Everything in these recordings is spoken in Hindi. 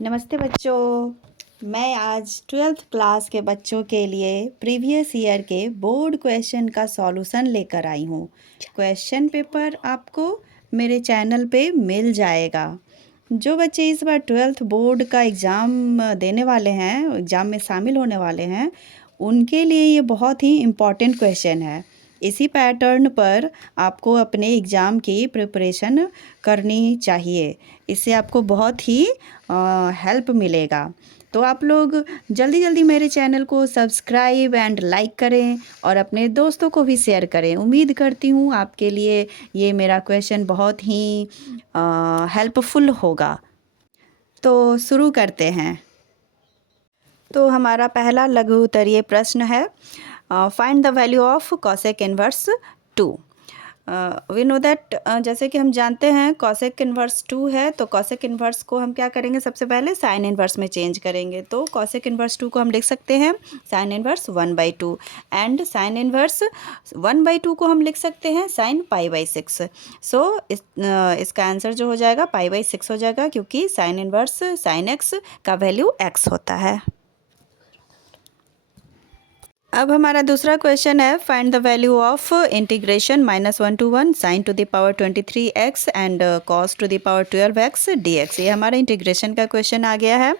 नमस्ते बच्चों। मैं आज 12th क्लास के बच्चों के लिए प्रीवियस ईयर के बोर्ड क्वेश्चन का सॉल्यूशन लेकर आई हूँ। क्वेश्चन पेपर आपको मेरे चैनल पे मिल जाएगा। जो बच्चे इस बार 12th बोर्ड का एग्ज़ाम देने वाले हैं, एग्ज़ाम में शामिल होने वाले हैं, उनके लिए ये बहुत ही इम्पॉर्टेंट क्वेश्चन है। इसी पैटर्न पर आपको अपने एग्ज़ाम की प्रिपरेशन करनी चाहिए। इससे आपको बहुत ही हेल्प मिलेगा। तो आप लोग जल्दी जल्दी मेरे चैनल को सब्सक्राइब एंड लाइक करें और अपने दोस्तों को भी शेयर करें। उम्मीद करती हूँ आपके लिए ये मेरा क्वेश्चन बहुत ही हेल्पफुल होगा। तो शुरू करते हैं। तो हमारा पहला लघु उत्तरीय प्रश्न है, find the value of cosec inverse 2। We know that, जैसे कि हम जानते हैं कॉसेक इनवर्स 2 है, तो कॉसेक इनवर्स को हम क्या करेंगे, सबसे पहले साइन इनवर्स में चेंज करेंगे। तो कॉसेक इनवर्स 2 को हम लिख सकते हैं sine inverse 1/2 and sine inverse 1/2 को हम लिख सकते हैं साइन π/6। सो इसका आंसर जो हो जाएगा π/6 हो जाएगा, क्योंकि साइन इनवर्स साइन x का वैल्यू x होता है। अब हमारा दूसरा क्वेश्चन है, find the value of integration -1 to 1 sin to the power 23x and cos to the power 12x dx। ये हमारा इंटीग्रेशन का क्वेश्चन आ गया है।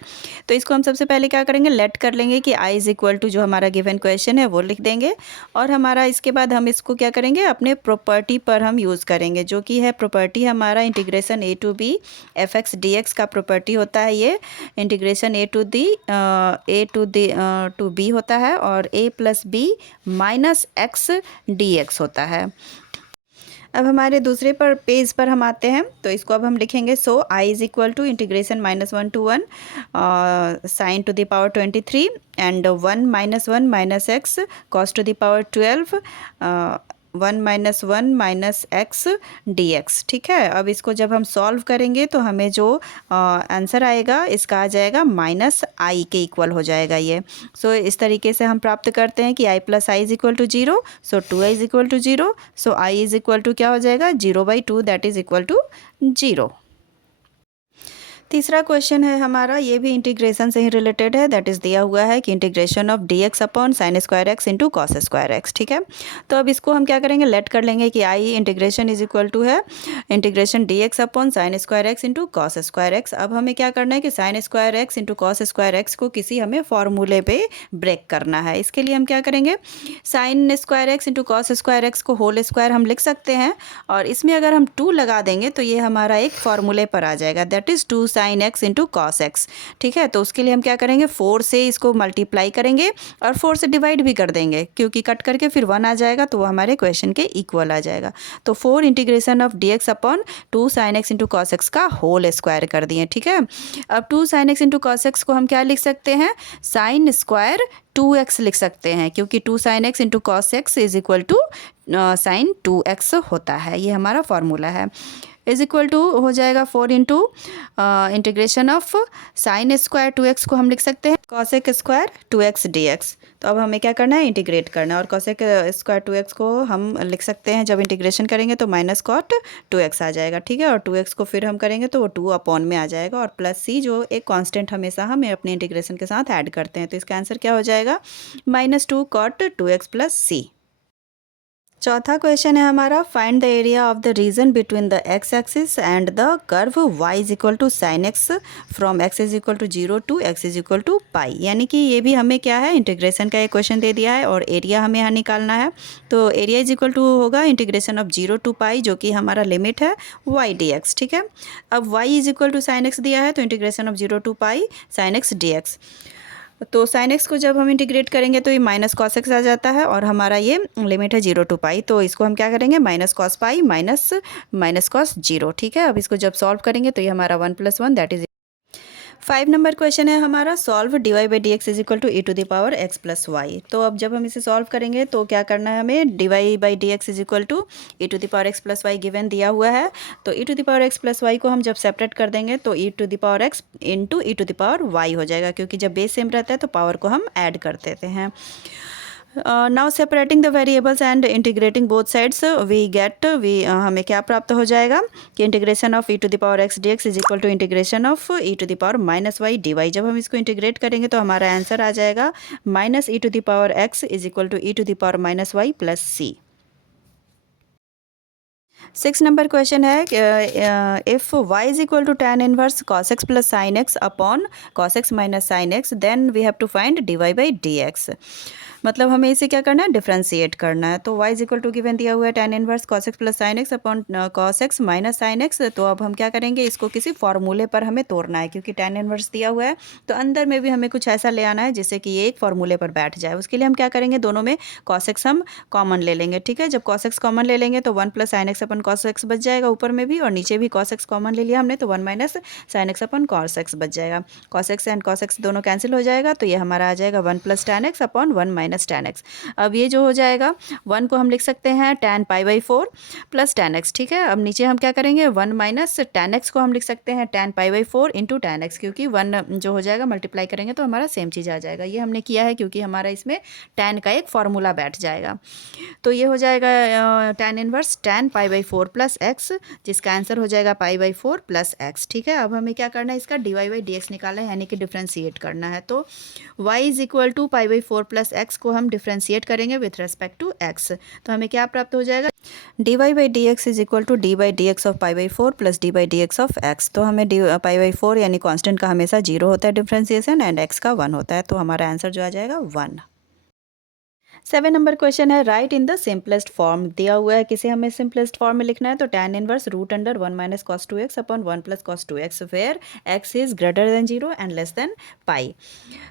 तो इसको हम सबसे पहले क्या करेंगे, लेट कर लेंगे कि i इज़ इक्वल टू जो हमारा गिवन क्वेश्चन है वो लिख देंगे, और हमारा इसके बाद हम इसको क्या करेंगे, अपने प्रॉपर्टी पर हम यूज़ करेंगे, जो कि है प्रॉपर्टी हमारा integration a to b fx dx का प्रॉपर्टी होता है। ये इंटीग्रेशन a to b होता है और a + b - x dx होता है। अब हमारे दूसरे पेज पर हम आते हैं, तो इसको अब हम लिखेंगे। So i is equal to integration -1 to 1 sin to the power 23 and 1 - 1 - x cos to the power 12 1 - 1 - x dx। ठीक है, अब इसको जब हम सॉल्व करेंगे तो हमें जो आंसर आएगा इसका आ जाएगा -i के इक्वल हो जाएगा ये। सो इस तरीके से हम प्राप्त करते हैं कि i + i = 0, so 2i = 0, so i = क्या हो जाएगा 0/2, दैट इज़ इक्वल टू 0। तीसरा क्वेश्चन है हमारा, ये भी इंटीग्रेशन से ही रिलेटेड है। दैट इज़ दिया हुआ है कि integration of dx upon sin square x into cos square x। ठीक है, तो अब इसको हम क्या करेंगे, लेट कर लेंगे कि i integration is equal to है integration dx upon sin square x into cos square x। अब हमें क्या करना है कि sin square x into cos square x को किसी हमें फॉर्मूले पे ब्रेक करना है। इसके लिए हम क्या करेंगे, sin square x into cos square x को होल स्क्वायर हम लिख सकते हैं, और इसमें अगर हम 2 लगा देंगे तो ये हमारा एक फॉर्मूले पर आ जाएगा, that is 2 sin x into cos x। ठीक है, तो उसके लिए हम क्या करेंगे, 4 से इसको मल्टीप्लाई करेंगे और 4 से डिवाइड भी कर देंगे, क्योंकि कट करके फिर 1 आ जाएगा, तो वो हमारे क्वेश्चन के इक्वल आ जाएगा। तो 4 integration of dx upon 2 sin x into cos x का होल स्क्वायर कर दिए। ठीक है, अब 2 sin x into cos x को हम क्या लिख सकते हैं, साइन स्क्वायर 2x लिख सकते हैं, क्योंकि 2 sin x into cos x is equal to sine 2x होता है। ये हमारा फॉर्मूला है। इज इक्वल टू हो जाएगा 4 into integration of sine square 2x को हम लिख सकते हैं कॉसेक स्क्वायर 2x dx। तो अब हमें क्या करना है, इंटीग्रेट करना है, और कॉसेक स्क्वायर 2x को हम लिख सकते हैं, जब इंटीग्रेशन करेंगे तो -cot 2x आ जाएगा। ठीक है, और 2x को फिर हम करेंगे तो वो 2 अपॉन में आ जाएगा, और प्लस c जो एक कांस्टेंट हमेशा हम अपने इंटीग्रेशन के साथ ऐड करते हैं। तो इसका आंसर क्या हो जाएगा, -2 cot 2x + c। चौथा क्वेश्चन है हमारा, find the area of the region between the x axis and the curve y is equal to sine x from x is equal to 0 to x is equal to pi. यानी कि ये भी हमें क्या है, इंटीग्रेशन का एक क्वेश्चन दे दिया है और एरिया हमें यहाँ निकालना है। तो एरिया इज इक्वल टू होगा इंटीग्रेशन ऑफ 0 टू पाई, जो कि हमारा लिमिट है y dx। ठीक है, अब y is equal to sine x दिया है, तो integration of 0 to pi sine x dx। तो साइन एक्स को जब हम इंटीग्रेट करेंगे तो ये माइनस कॉस एक्स आ जाता है, और हमारा ये लिमिट है 0 टू पाई, तो इसको हम क्या करेंगे, -cos पाई माइनस cos 0। ठीक है, अब इसको जब सॉल्व करेंगे तो ये हमारा 1 + 1 दैट इज 5 नंबर क्वेश्चन है हमारा, solve dy/dx is equal to e to the power x + y। तो अब जब हम इसे सॉल्व करेंगे तो क्या करना है हमें, dy/dx is equal to e to the power x + y given दिया हुआ है। तो e to the power x + y को हम जब सेपरेट कर देंगे तो e to the power x into e to the power y हो जाएगा, क्योंकि जब बेस सेम रहता है तो पावर को हम ऐड कर देते हैं। Now separating the variables and integrating both sides we get हमें क्या प्राप्त हो जाएगा कि integration of e to the power x d x is equal to integration of e to the power minus y d y. जब हम इसको इंटीग्रेट करेंगे तो हमारा आंसर आ जाएगा minus e to the power x is equal to e to the power minus y plus c. 6 number question है if y is equal to tan inverse cos x plus sine x upon cos x minus sine x then we have to find dy by d x. मतलब हमें इसे क्या करना है, डिफ्रेंशिएट करना है। तो y is equal to given दिया हुआ है tan inverse cos x plus sine x upon cos x minus sine x. तो अब हम क्या करेंगे, इसको किसी फॉर्मूले पर हमें तोड़ना है, क्योंकि tan इनवर्स दिया हुआ है तो अंदर में भी हमें कुछ ऐसा ले आना है जिससे कि ये एक फॉर्मूले पर बैठ जाए। उसके लिए हम क्या करेंगे, दोनों में cos x हम कॉमन ले लेंगे। ठीक है, जब cos x कॉमन ले लेंगे तो 1 plus sine x upon cos x बच जाएगा ऊपर में भी, और नीचे भी cos x कॉमन ले लिया हमने तो 1 minus sine x upon cos x बच जाएगा। cos x and cos x दोनों कैंसिल हो जाएगा तो ये हमारा आ जाएगा 1 plus tan x upon 1 minus tan x। अब ये जो हो जाएगा 1 को हम लिख सकते हैं tan pi by 4 plus tan x। ठीक है, अब नीचे हम क्या करेंगे, 1 माइनस tan x को हम लिख सकते हैं tan pi by 4 into tan x, क्योंकि 1 जो हो जाएगा मल्टीप्लाई करेंगे तो हमारा सेम चीज़ आ जाएगा। ये हमने किया है क्योंकि हमारा इसमें tan का एक फॉर्मूला बैठ जाएगा। तो ये हो जाएगा tan inverse tan pi by 4 plus x, जिसका आंसर हो जाएगा पाई बाई 4 प्लस एक्स। ठीक है, अब हमें क्या करना है, इसका d y by d x निकालना है, यानी कि डिफ्रेंशिएट करना है। तो y is equal to pi by 4 plus x को हम डिफ्रेंशिएट करेंगे विथ रेस्पेक्ट टू x। तो हमें क्या प्राप्त हो जाएगा, d y by d x is equal to d by d x of pi by 4 plus d by d x of x. तो हमें डी पाई बाई 4 यानी कांस्टेंट का हमेशा 0 होता है डिफ्रेंसिएशन, एंड x का 1 होता है। तो हमारा आंसर जो आ जाएगा 1। 7 नंबर क्वेश्चन है right in the simplest form. दिया हुआ है किसे हमें सिंपलेस्ट फॉर्म में लिखना है, तो tan inverse root under 1 minus cos 2x upon 1 plus cos 2x where x is greater than 0 and less than pi.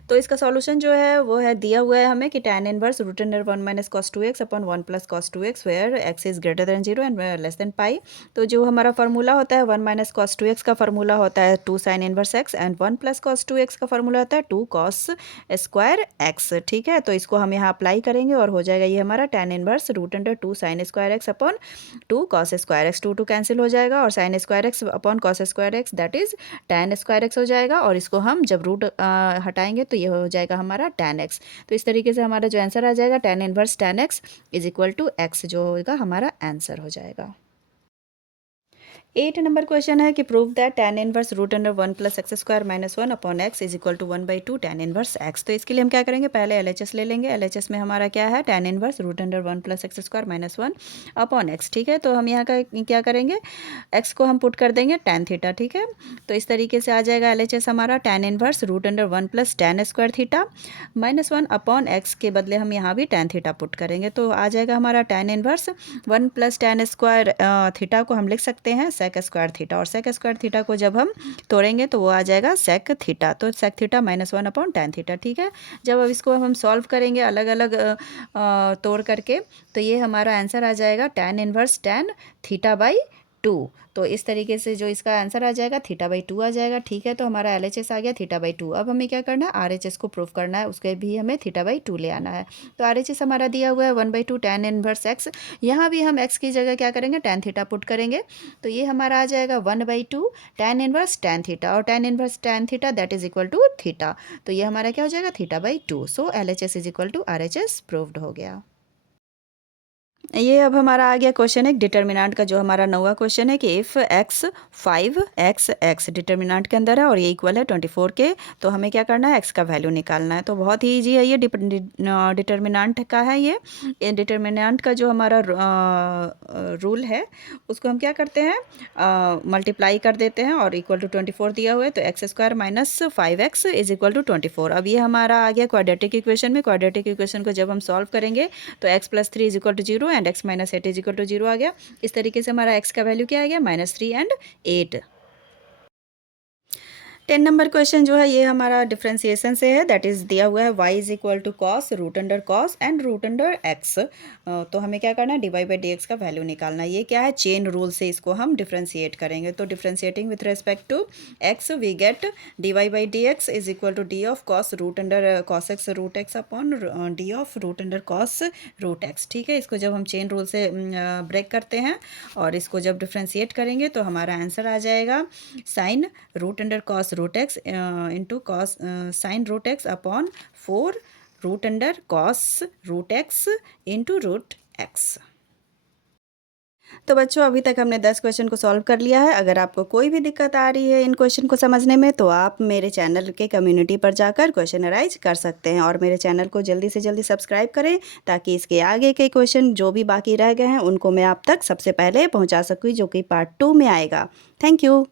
तो इसका सॉल्यूशन जो है वो है, दिया हुआ है हमें कि tan inverse root under 1 minus cos 2x upon 1 plus cos 2x where x is greater than 0 and less than pi. तो जो हमारा फार्मूला होता है 1 माइनस कॉस 2x का फार्मूला होता है 2 sine inverse x, and 1 plus cos 2x का फार्मूला होता है 2 कॉस स्क्वायर x। ठीक है, तो इसको हम यहाँ अप्लाई करेंगे और हो जाएगा ये हमारा tan inverse root under 2 sine square x upon 2 cos square x. 2 cancel हो जाएगा और sine square x upon cos square x that is tan square x हो जाएगा, और इसको हम जब रूट हटाएंगे तो ये हो जाएगा हमारा tan x। तो इस तरीके से हमारा जो आंसर आ जाएगा tan inverse tan x is equal to x जो होगा हमारा आंसर हो जाएगा। 8 नंबर क्वेश्चन है कि prove that tan inverse root under 1 plus x square minus 1 upon x is equal to 1 by 2 tan inverse x. तो इसके लिए हम क्या करेंगे, पहले LHS ले लेंगे। LHS में हमारा क्या है, tan inverse root under 1 plus x square minus 1 upon x. ठीक है, तो हम यहाँ का क्या करेंगे, एक्स को हम पुट कर देंगे tan थीटा। ठीक है, तो इस तरीके से आ जाएगा LHS हमारा tan inverse root under 1 plus tan square theta minus 1 upon x के बदले हम यहाँ भी tan थीटा पुट करेंगे। तो आ जाएगा हमारा tan inverse 1 plus tan square theta को हम लिख सकते हैं sec स्क्वायर थीटा, और sec स्क्वायर थीटा को जब हम तोड़ेंगे तो वो आ जाएगा sec थीटा। तो sec theta minus 1 upon tan theta. ठीक है, जब अब इसको हम सॉल्व करेंगे अलग अलग तोड़ करके तो ये हमारा आंसर आ जाएगा tan inverse tan theta by 2। तो इस तरीके से जो इसका आंसर आ जाएगा थीटा बाई 2 आ जाएगा। ठीक है, तो हमारा LHS आ गया थीटा बाई 2। अब हमें क्या करना है, RHS को प्रूफ करना है, उसके भी हमें थीटा बाई 2 ले आना है। तो RHS हमारा दिया हुआ है 1 बाई 2 tan इनवर्स एक्स। यहाँ भी हम एक्स की जगह क्या करेंगे, tan थीटा पुट करेंगे। तो ये हमारा आ जाएगा 1 by 2 tan inverse tan theta, और tan inverse tan theta that is equal to theta. तो ये हमारा क्या हो जाएगा, theta by 2। So LHS is equal to RHS proved हो गया। ये अब हमारा आ गया क्वेश्चन एक डिटर्मिनेंट का, जो हमारा 9वां क्वेश्चन है कि इफ़ x 5x डिटर्मिनेंट के अंदर है और ये इक्वल है 24 के, तो हमें क्या करना है, x का वैल्यू निकालना है। तो बहुत ही ईजी है ये, डिटर्मिनेंट का है ये डिटर्मिनेंट का जो हमारा रूल है उसको हम क्या करते हैं, मल्टीप्लाई कर देते हैं, और इक्वल टू 24 दिया हुआ है तो x square minus 5x is equal to 24। अब ये हमारा आ गया क्वाड्रेटिक इक्वेशन में। क्वाड्रेटिक इक्वेशन को जब हम सॉल्व करेंगे तो x plus 3 is equal to 0 and x minus 8 is equal to 0 आ गया। इस तरीके से हमारा x का वैल्यू क्या आ गया, -3 एंड 8। 10 नंबर क्वेश्चन जो है ये हमारा डिफ्रेंसिएशन से है, दैट इज दिया हुआ है y is equal to cos root under cos and root under x. तो हमें क्या करना है, d y by d x का वैल्यू निकालना है। ये क्या है, चेन रूल से इसको हम डिफ्रेंशिएट करेंगे। तो differentiating with respect to x we get d y by d x is equal to d of cos root under cos x root x upon d of root under cos root x. ठीक है, इसको जब हम चेन रूल से ब्रेक करते हैं और इसको जब डिफ्रेंशिएट करेंगे तो हमारा आंसर आ जाएगा sine root under cos root x into cos sine root x upon 4 root under cos root x into root x. तो बच्चों अभी तक हमने 10 क्वेश्चन को सॉल्व कर लिया है। अगर आपको कोई भी दिक्कत आ रही है इन क्वेश्चन को समझने में तो आप मेरे चैनल के कम्युनिटी पर जाकर क्वेश्चनराइज कर सकते हैं और मेरे चैनल को जल्दी से जल्दी सब्सक्राइब करें ताकि इसके आगे के क्वेश्चन जो भी बाकी रह गए हैं उनको मैं आप तक सबसे पहले पहुंचा सकूँ, जो कि पार्ट 2 में आएगा। Thank you.